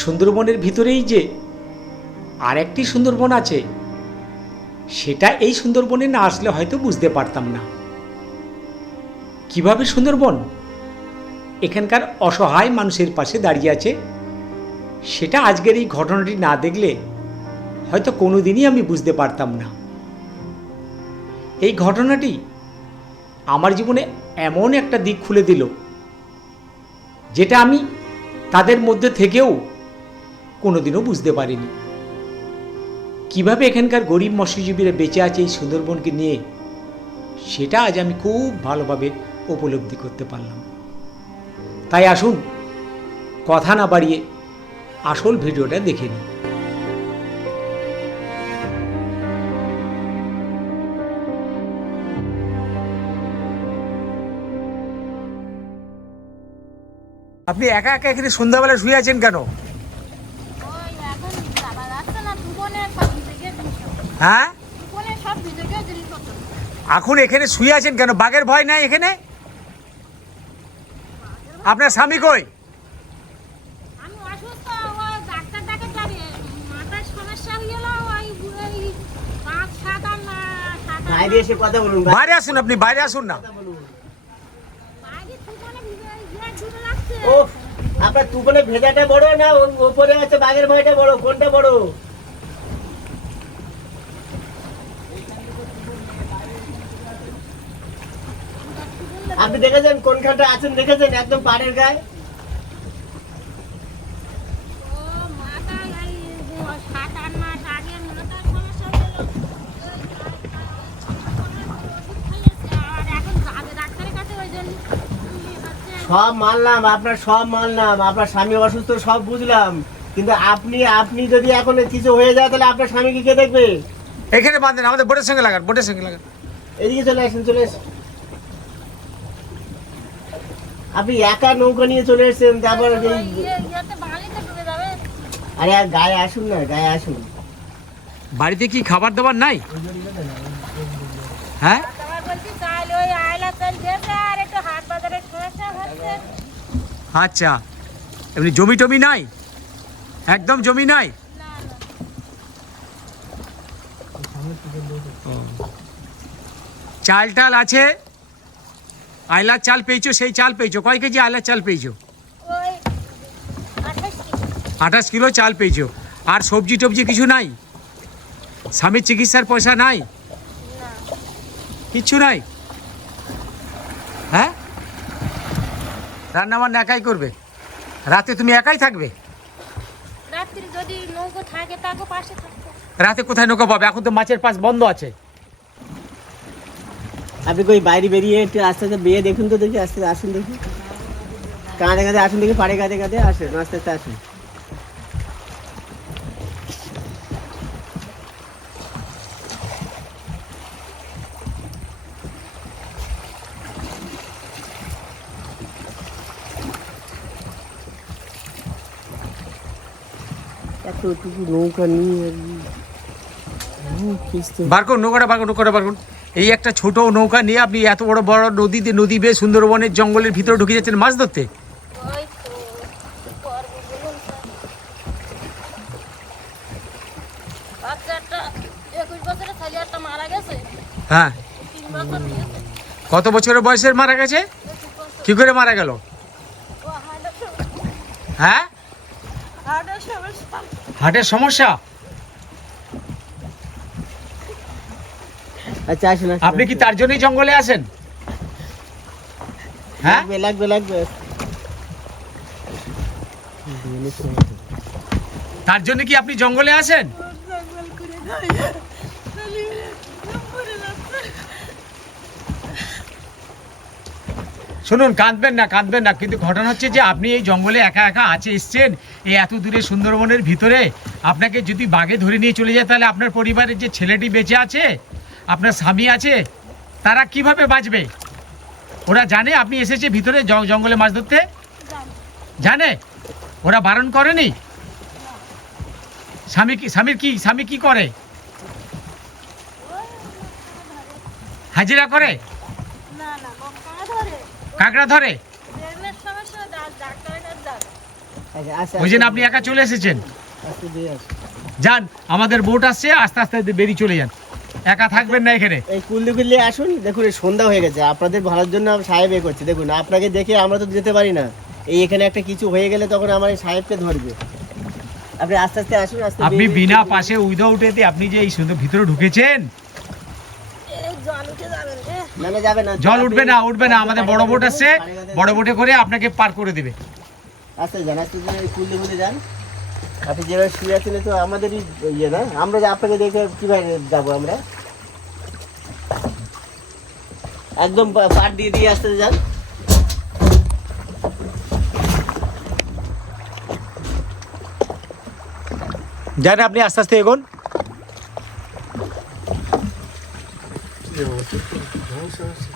সুন্দরবনের ভিতরেই যে আর একটি সুন্দরবন আছে, সেটা এই সুন্দরবনে না আসলে হয়তো বুঝতে পারতাম না। কিভাবে সুন্দরবন এখানকার অসহায় মানুষের পাশে দাঁড়িয়ে আছে, সেটা আজকের এই ঘটনাটি না দেখলে হয়তো কোনোদিনই আমি বুঝতে পারতাম না। এই ঘটনাটি আমার জীবনে এমন একটা দিক খুলে দিল, যেটা আমি তাদের মধ্যে থেকেও কোনোদিনও বুঝতে পারিনি। কিভাবে এখানকার গরিব মৎস্যজীবীরা বেঁচে আছে এই সুন্দরবনকে নিয়ে, সেটা আজ আমি খুব ভালোভাবে উপলব্ধি করতে পারলাম। তাই আসুন কথা না বাড়িয়ে আসল ভিডিওটা দেখে নিই। আপনি একা একা এখানে সন্ধ্যাবেলা শুয়ে আছেন কেন? হ্যাঁ, এখন এখানে শুয়ে আছেন কেন? বাঘের ভয় নাই এখানে? আপনার স্বামী কই? বাইরে আসুন, আপনি বাইরে আসুন না। ও আপনার তুফানে ভেজাটা বড় না উপরে আছে বাঘের ভয়টা বড়, কোনটা বড়? আপনি দেখেছেন কোনখানটা আছেন? দেখেছেন একদম পাড়ের গায়ে? সব মানলাম, আপনার সব মানলাম, আপনার স্বামী অসুস্থ সব বুঝলাম, কিন্তু আপনি যদি এখন কিছু হয়ে যায় তাহলে আপনার স্বামীকে কে দেখবে? এখানে বাঁধেন, আমাদের বোটের সঙ্গে লাগান, বোটের সঙ্গে লাগান। এদিকে চলে আসেন, চলে আসেন। আপনি একা নৌকা নিয়ে চলে এসেছেন, তারপর আরে গায়ে আসুন না, গায়ে আসুন। বাড়িতে কি খাবার দাবার নাই? হ্যাঁ, আচ্ছা, এমনি জমি টমি নাই? একদম জমি নাই? চাল টাল আছে? আয়লার চাল পেয়েছো? সেই চাল পেয়েছো? কয় কেজি আয়লার চাল পেয়েছো? 28 কিলো চাল পেয়েছো। আর সবজি টবজি কিছু নাই? স্বামীর চিকিৎসার পয়সা নাই? কিচ্ছু নাই? হ্যাঁ, রান্না বান্না একাই করবে? রাতে তুমি একাই থাকবে? রাতে কোথায় নৌকা পাবে? এখন তো মাছের পাশ বন্ধ আছে। আপনি কই বাইরে বেরিয়ে একটু আস্তে আস্তে বেয়ে দেখুন তো, দেখি আস্তে আসুন, দেখি কাঁধে কাঁধে আসুন, দেখি পাড়ে কাঁধে কাঁধে আসেন, আস্তে আস্তে আসুন। এতটুকু নৌকা নিয়ে বার করুন নৌকাটা, বার করুন নৌকাটা, বার করুন। এই একটা ছোট নৌকা নিয়ে আপনি এত বড় বড় নদী বেয়ে সুন্দরবনের জঙ্গলের ভিতরে ঢুকে যাচ্ছেন মাছ ধরতে? হ্যাঁ, কত বছরের বয়সের মারা গেছে? কি করে মারা গেল? হ্যাঁ, হার্টের সমস্যা। আচ্ছা আসুন। আপনি কি তার জন্যই জঙ্গলে আসেন? হ্যাঁ, লাগবে লাগবে। তার জন্য কি আপনি জঙ্গলে আসেন? শুনুন, কাঁদবেন না, কাঁদবেন না, কিন্তু ঘটনা হচ্ছে যে আপনি এই জঙ্গলে একা একা এসছেন, এই এত দূরে সুন্দরবনের ভিতরে। আপনাকে যদি বাঘে ধরে নিয়ে চলে যায়, তাহলে আপনার পরিবারের যে ছেলেটি বেঁচে আছে, আপনার স্বামী আছে, তারা কিভাবে বাঁচবে? ওরা জানে আপনি এসেছে ভিতরে জঙ্গলে মাছ ধরতে? জানে? ওরা বারণ করেনি? স্বামী কি করে? হাজিরা করে? কাঁকড়া ধরে? আচ্ছা আচ্ছা ওই জন্য আপনি একা চলে এসেছেন। আস্তে দিয়ে আসুন। যান, আমাদের বোট আসছে, আস্তে আস্তে বেরিয়ে চলে যান, একা থাকবেন না এখানে। এই কুলদি আসুন, দেখুন এই সন্ধ্যা হয়ে গেছে, আপনাদের ভালোর জন্য সাহেব এ করছে, দেখুন আপনাকে দেখে আমরা তো যেতে পারি না, এই এখানে একটা কিছু হয়ে গেলে তখন আমার এই সাহেবকে ধরবে। আপনি আস্তে আস্তে আসুন, আস্তে আপনি বিনা পাশে উইদাউট এতে আপনি যে এই সুন্দর ভিতরে ঢুকেছেন। না না যাবে না, জল উঠবে না, উঠবে না, আমাদের বড় বোট আসছে, বড় বোটে করে আপনাকে পার করে দেবে। আস্তে যান, আস্তে কুলদি যান। আপনি যেভাবে শুয়ে আছেন তো আমাদেরই ইয়ে না, আমরা যে আপনাকে দেখে কিভাবে যাবো আমরা, একদম পার দিয়ে দিয়ে আসতে যান। যান, আপনি আস্তে আস্তে এগোন। সমস্যা হচ্ছে